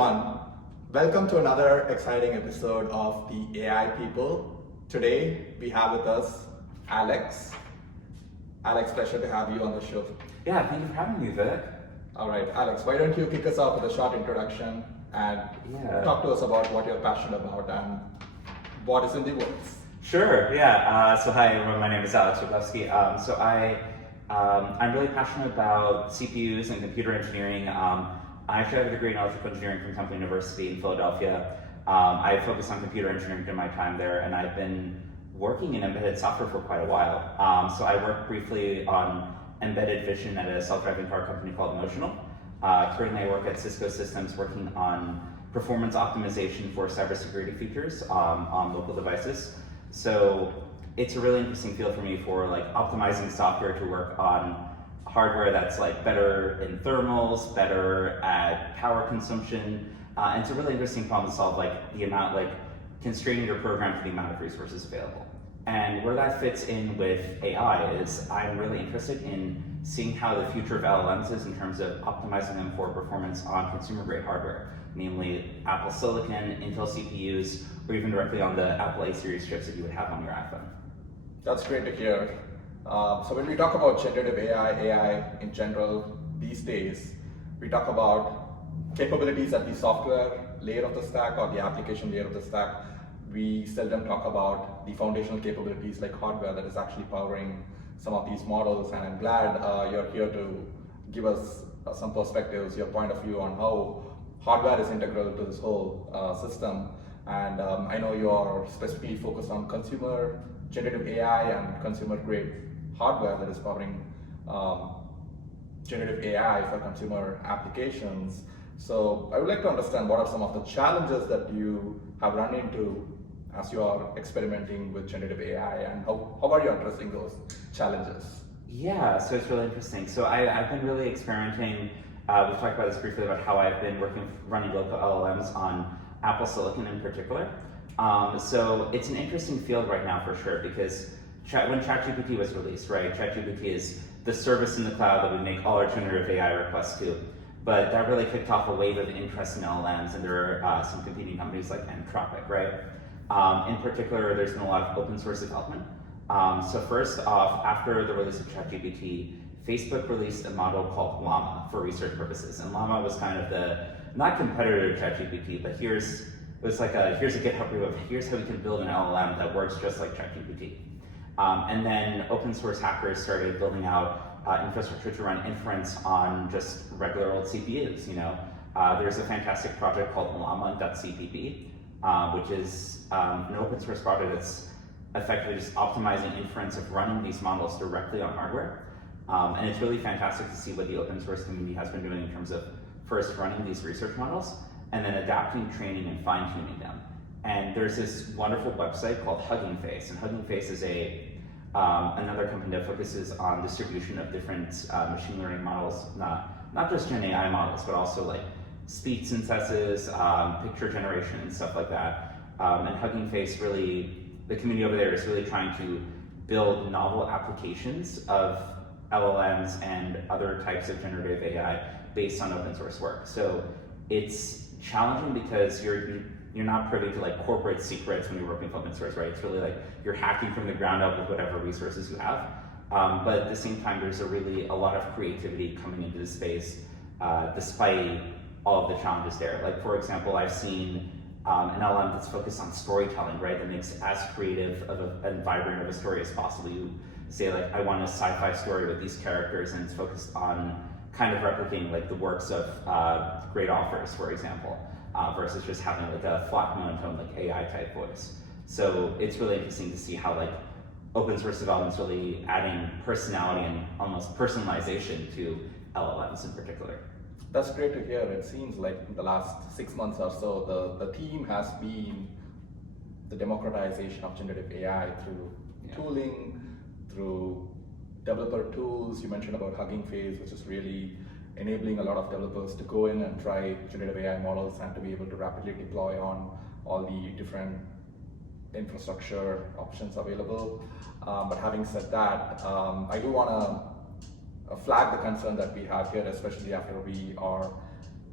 everyone. Welcome to another exciting episode of the AI People. Today we have with us Alex. Alex, pleasure to have you on the show. Yeah, thank you for having me, Vivek. All right, Alex, why don't you kick us off with a short introduction and talk to us about what you're passionate about and what is in the works. Sure, yeah. So hi everyone, my name is Alex Wroblewski. I'm really passionate about CPUs and computer engineering. I actually have a degree in electrical engineering from Temple University in Philadelphia. I focused on computer engineering during my time there, and I've been working in embedded software for quite a while. So I worked briefly on embedded vision at a self-driving car company called Motional. Currently I work at Cisco Systems working on performance optimization for cybersecurity features on local devices. So it's a really interesting field for me for optimizing software to work on hardware that's better in thermals, better at power consumption, and it's a really interesting problem to solve, the amount, constraining your program to the amount of resources available. And where that fits in with AI is I'm really interested in seeing how the future of LLMs is in terms of optimizing them for performance on consumer-grade hardware, namely Apple Silicon, Intel CPUs, or even directly on the Apple A series chips that you would have on your iPhone. That's great to hear. So when we talk about generative AI in general these days, we talk about capabilities at the software layer of the stack or the application layer of the stack. We seldom talk about the foundational capabilities like hardware that is actually powering some of these models, and I'm glad you're here to give us some perspectives, your point of view on how hardware is integral to this whole system. And I know you are specifically focused on consumer generative AI and consumer grade hardware that is powering generative AI for consumer applications. So I would like to understand what are some of the challenges that you have run into as you are experimenting with generative AI, and how are you addressing those challenges? Yeah, so it's really interesting. So I've been really experimenting. We've talked about this briefly about how I've been running local LLMs on Apple Silicon in particular. So it's an interesting field right now for sure, because when ChatGPT was released, right? ChatGPT is the service in the cloud that we make all our generative AI requests to. But that really kicked off a wave of interest in LLMs, and there are some competing companies like Anthropic, right? In particular, there's been a lot of open source development. So first off, after the release of ChatGPT, Facebook released a model called Llama for research purposes. And Llama was kind of the, not competitor to ChatGPT, but here's a GitHub repo, here's how we can build an LLM that works just like ChatGPT. And then open source hackers started building out infrastructure to run inference on just regular old CPUs. There's a fantastic project called llama.cpp, which is an open source project that's effectively just optimizing inference of running these models directly on hardware. And it's really fantastic to see what the open source community has been doing in terms of first running these research models and then adapting, training, and fine-tuning them. And there's this wonderful website called Hugging Face, and Hugging Face is another company that focuses on distribution of different machine learning models, not just Gen AI models, but also speech synthesis, picture generation, and stuff like that. And Hugging Face the community over there is really trying to build novel applications of LLMs and other types of generative AI based on open source work. So it's challenging because you're not privy to corporate secrets when you're working with open source, right? It's really you're hacking from the ground up with whatever resources you have. But at the same time, there's a lot of creativity coming into the space despite all of the challenges there. For example, I've seen an LLM that's focused on storytelling, right? That makes as creative and vibrant of a story as possible. You say I want a sci-fi story with these characters, and it's focused on kind of replicating the works of great authors, for example, versus just having a flat monotone AI type voice. So it's really interesting to see how open source development is really adding personality and almost personalization to LLMs in particular. That's great to hear. It seems like in the last 6 months or so, the theme has been the democratization of generative AI through tooling, through developer tools. You mentioned about Hugging Face, which is really enabling a lot of developers to go in and try generative AI models and to be able to rapidly deploy on all the different infrastructure options available. But having said that, I do want to flag the concern that we have here, especially after we are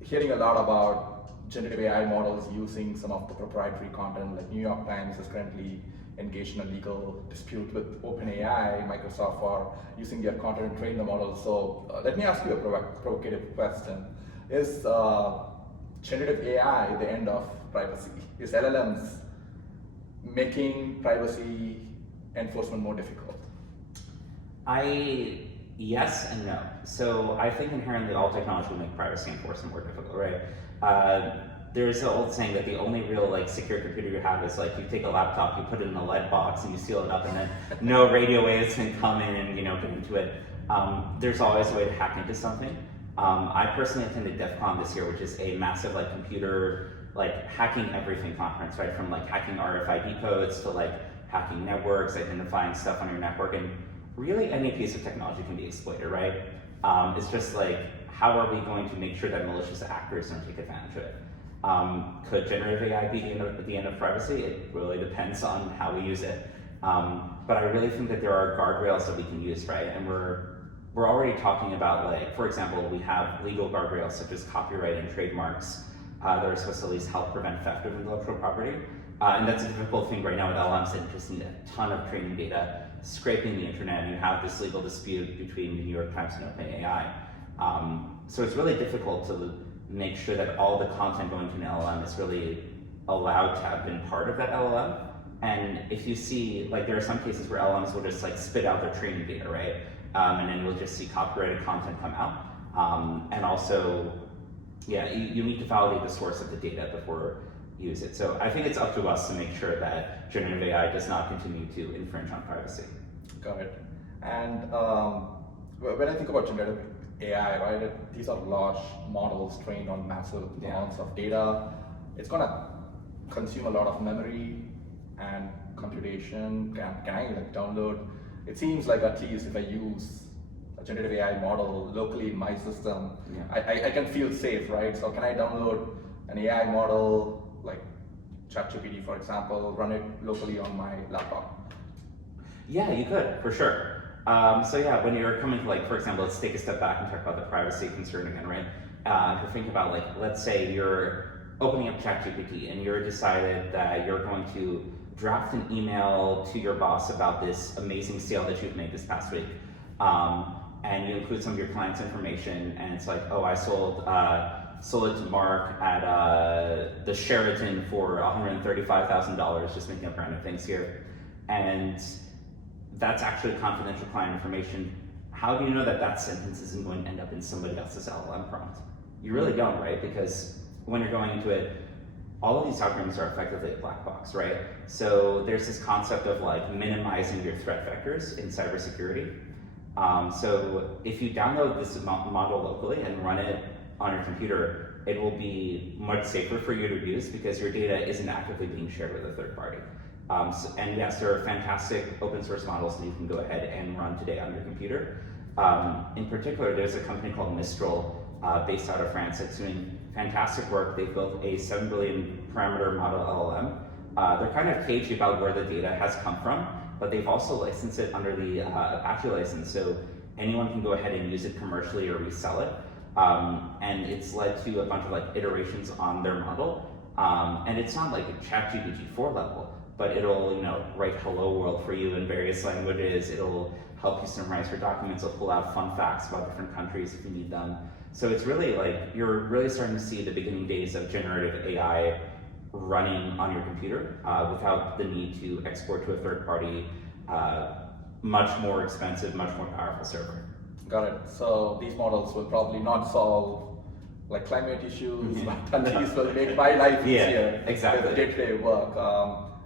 hearing a lot about generative AI models using some of the proprietary content. Like New York Times is currently engaged in a legal dispute with OpenAI, Microsoft, for using their content to train the model. So let me ask you a provocative question. Is generative AI the end of privacy? Is LLMs making privacy enforcement more difficult? Yes and no. So I think inherently all technology will make privacy enforcement more difficult, right? There's an old saying that the only real secure computer you have is you take a laptop, you put it in a lead box, and you seal it up, and then no radio waves can come in and get into it. There's always a way to hack into something. I personally attended DEF CON this year, which is a massive computer hacking everything conference, right? From hacking RFID codes to hacking networks, identifying stuff on your network, and really any piece of technology can be exploited, right? It's just how are we going to make sure that malicious actors don't take advantage of it? Could generative AI be the end of privacy? It really depends on how we use it. But I really think that there are guardrails that we can use, right? And we're already talking about for example, we have legal guardrails such as copyright and trademarks that are supposed to at least help prevent theft of intellectual property. And that's a difficult thing right now with LLMs that just need a ton of training data, scraping the internet, and you have this legal dispute between the New York Times and OpenAI. So it's really difficult to make sure that all the content going to an LLM is really allowed to have been part of that LLM. And if you see, there are some cases where LLMs will just spit out their training data, right? And then you'll just see copyrighted content come out. And also, yeah, you need to validate the source of the data before you use it. So I think it's up to us to make sure that generative AI does not continue to infringe on privacy. Got it. And when I think about generative AI, right, these are large models trained on massive amounts of data. It's going to consume a lot of memory and computation. Can I download? It seems at least if I use a generative AI model locally in my system, I can feel safe, right? So can I download an AI model like ChatGPT, for example, run it locally on my laptop? Yeah, you could, for sure. So yeah, when you're coming to for example, let's take a step back and talk about the privacy concern again, right? If you think about let's say you're opening up ChatGPT and you're decided that you're going to draft an email to your boss about this amazing sale that you've made this past week. And you include some of your client's information, and it's oh, I sold it to Mark at the Sheraton for $135,000, just making up random things here. And that's actually confidential client information. How do you know that that sentence isn't going to end up in somebody else's LLM prompt? You really don't, right? Because when you're going into it, all of these algorithms are effectively a black box, right? So there's this concept of minimizing your threat vectors in cybersecurity. So if you download this model locally and run it on your computer, it will be much safer for you to use because your data isn't actively being shared with a third party. And yes, there are fantastic open source models that you can go ahead and run today on your computer. In particular, there's a company called Mistral based out of France that's doing fantastic work. They've built a 7 billion parameter model LLM. They're kind of cagey about where the data has come from, but they've also licensed it under the Apache license, so anyone can go ahead and use it commercially or resell it. And it's led to a bunch of iterations on their model. And it's not a ChatGPT 4 level, but it'll write hello world for you in various languages. It'll help you summarize your documents. It'll pull out fun facts about different countries if you need them. So it's really you're really starting to see the beginning days of generative AI running on your computer without the need to export to a third party, much more expensive, much more powerful server. Got it. So these models will probably not solve climate issues, but at least will make my life easier exactly. with day-to-day work.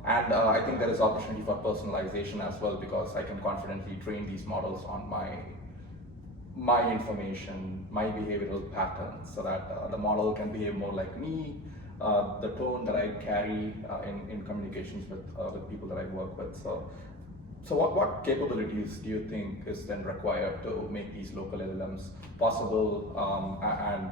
And I think there is opportunity for personalization as well, because I can confidently train these models on my information, my behavioral patterns, so that the model can behave more like me, the tone that I carry in communications with people that I work with. So what capabilities do you think is then required to make these local LLMs possible, and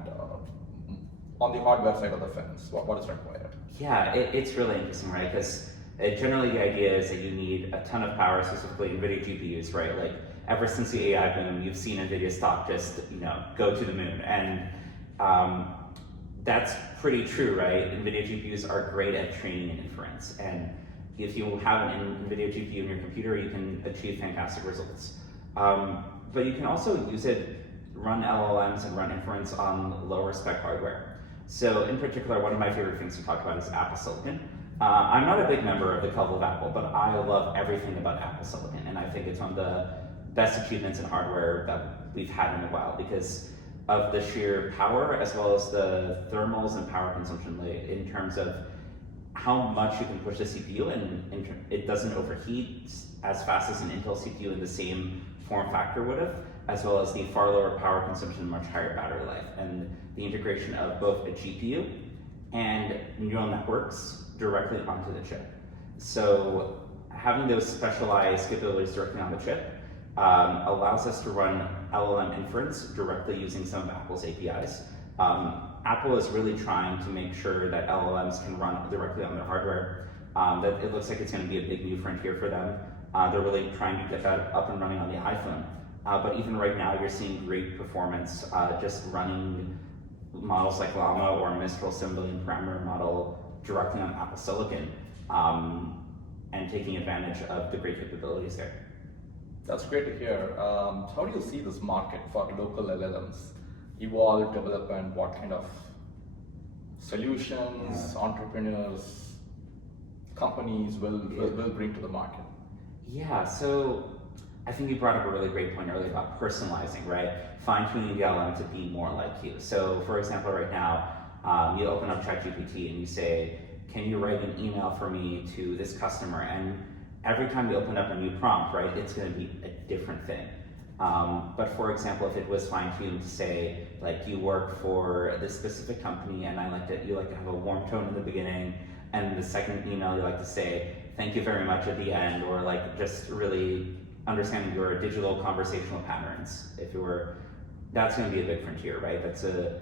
on the hardware side of the fence, what is required? Yeah, it's really interesting, right? Because generally the idea is that you need a ton of power, specifically NVIDIA GPUs, right? Ever since the AI boom, you've seen NVIDIA stock just go to the moon, and That's pretty true, right? NVIDIA GPUs are great at training and inference, and if you have an NVIDIA GPU in your computer, you can achieve fantastic results. But you can also use it, run LLMs and run inference on lower spec hardware. So in particular, one of my favorite things to talk about is Apple Silicon. I'm not a big member of the Club of Apple, but I love everything about Apple Silicon, and I think it's one of the best achievements in hardware that we've had in a while because of the sheer power as well as the thermals and power consumption in terms of how much you can push the CPU, and it doesn't overheat as fast as an Intel CPU in the same form factor would have, as well as the far lower power consumption and much higher battery life, and the integration of both a GPU and neural networks directly onto the chip. So having those specialized capabilities directly on the chip allows us to run LLM inference directly using some of Apple's APIs. Apple is really trying to make sure that LLMs can run directly on their hardware. That it looks like it's going to be a big new frontier for them. They're really trying to get that up and running on the iPhone. But even right now, you're seeing great performance just running models like Llama or Mistral 7 billion parameter model directly on Apple Silicon and taking advantage of the great capabilities there. That's great to hear. How do you see this market for local LLMs evolve, develop, and what kind of solutions, entrepreneurs, companies will bring to the market? Yeah, so I think you brought up a really great point earlier about personalizing, right? Fine-tuning the LLM to be more like you. So for example, right now, you open up ChatGPT and you say, can you write an email for me to this customer? And every time you open up a new prompt, right, it's going to be a different thing. But for example, if it was fine-tuned to say, like, you work for this specific company and you like to have a warm tone in the beginning, and the second email you like to say, thank you very much at the end, or like just really understanding your digital conversational patterns. That's going to be a big frontier, right? That's a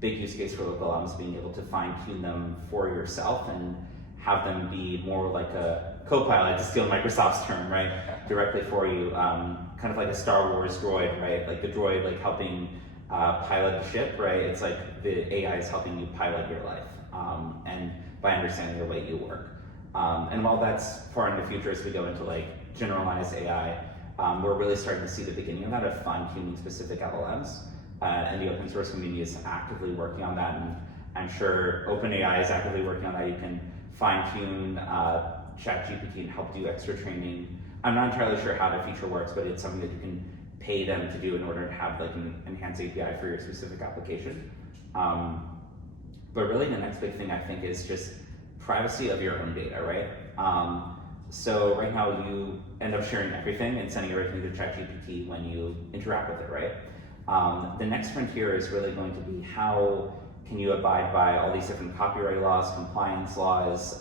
big use case for local LLMs, being able to fine-tune them for yourself and have them be more like a co-pilot, to steal Microsoft's term, right? Directly for you, kind of like a Star Wars droid, right? Like the droid like helping pilot the ship, right? It's like the AI is helping you pilot your life, and by understanding the way you work. And while that's far in the future as we go into like generalized AI, we're really starting to see the beginning of that, of fine-tuning specific LLMs. And the open source community is actively working on that, and I'm sure OpenAI is actively working on that. You can fine-tune ChatGPT and help do extra training. I'm not entirely sure how the feature works, but it's something that you can pay them to do in order to have like an enhanced API for your specific application. But really the next big thing I think is just privacy of your own data, right? So right now you end up sharing everything and sending everything to ChatGPT when you interact with it, right? The next frontier is really going to be how can you abide by all these different copyright laws, compliance laws,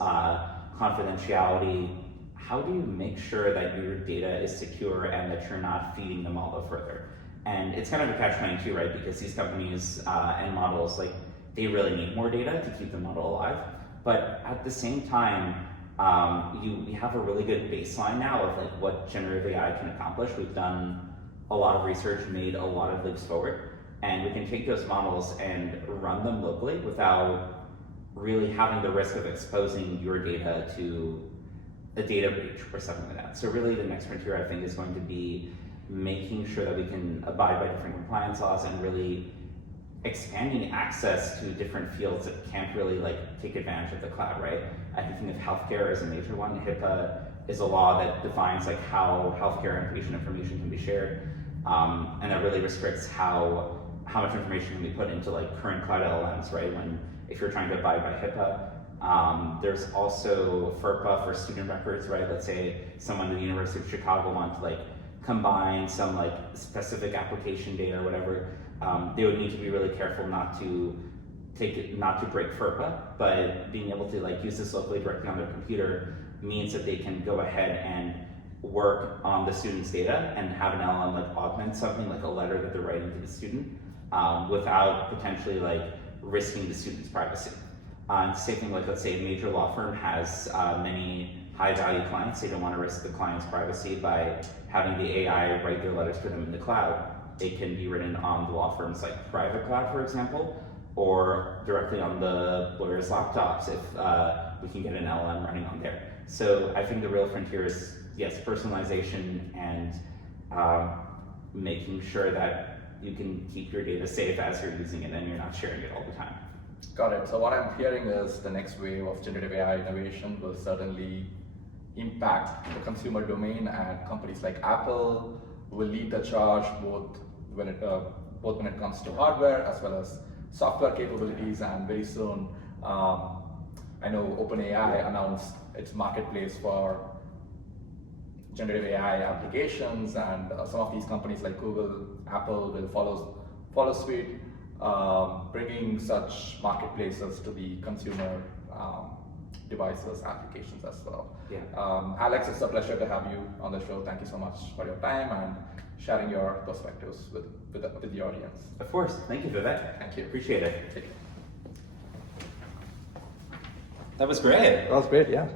confidentiality. How do you make sure that your data is secure and that you're not feeding them all further? And it's kind of a catch-22, right? Because these companies and models, like, they really need more data to keep the model alive. But at the same time, we have a really good baseline now of like what generative AI can accomplish. We've done a lot of research, made a lot of leaps forward, and we can take those models and run them locally without really having the risk of exposing your data to a data breach or something like that. So really the next frontier, I think, is going to be making sure that we can abide by different compliance laws and really expanding access to different fields that can't really like take advantage of the cloud, right? I can think of healthcare as a major one. HIPAA is a law that defines like how healthcare and patient information can be shared, and that really restricts how much information can be put into like current cloud LLMs, right? If you're trying to abide by HIPAA. There's also FERPA for student records, right? Let's say someone at the University of Chicago wants to like combine some like specific application data or whatever. They would need to be really careful not to break FERPA, but being able to like use this locally directly on their computer means that they can go ahead and work on the student's data and have an LLM like augment something like a letter that they're writing to the student without potentially like risking the student's privacy. Same thing, like let's say a major law firm has many high-value clients. They don't want to risk the client's privacy by having the AI write their letters for them in the cloud. It can be written on the law firm's like private cloud, for example, or directly on the lawyers' laptops if we can get an LLM running on there. So I think the real frontier is, yes, personalization and making sure that you can keep your data safe as you're using it and you're not sharing it all the time. Got it. So what I'm hearing is the next wave of generative AI innovation will certainly impact the consumer domain, and companies like Apple will lead the charge both when it comes to hardware as well as software capabilities. And very soon, I know OpenAI announced its marketplace for generative AI applications, and some of these companies like Google, Apple will follow suit, bringing such marketplaces to the consumer devices, applications as well. Yeah. Alex, it's a pleasure to have you on the show. Thank you so much for your time and sharing your perspectives with the audience. Of course. Thank you for that. Thank you. Appreciate it. Take care. That was great. That was great, yeah.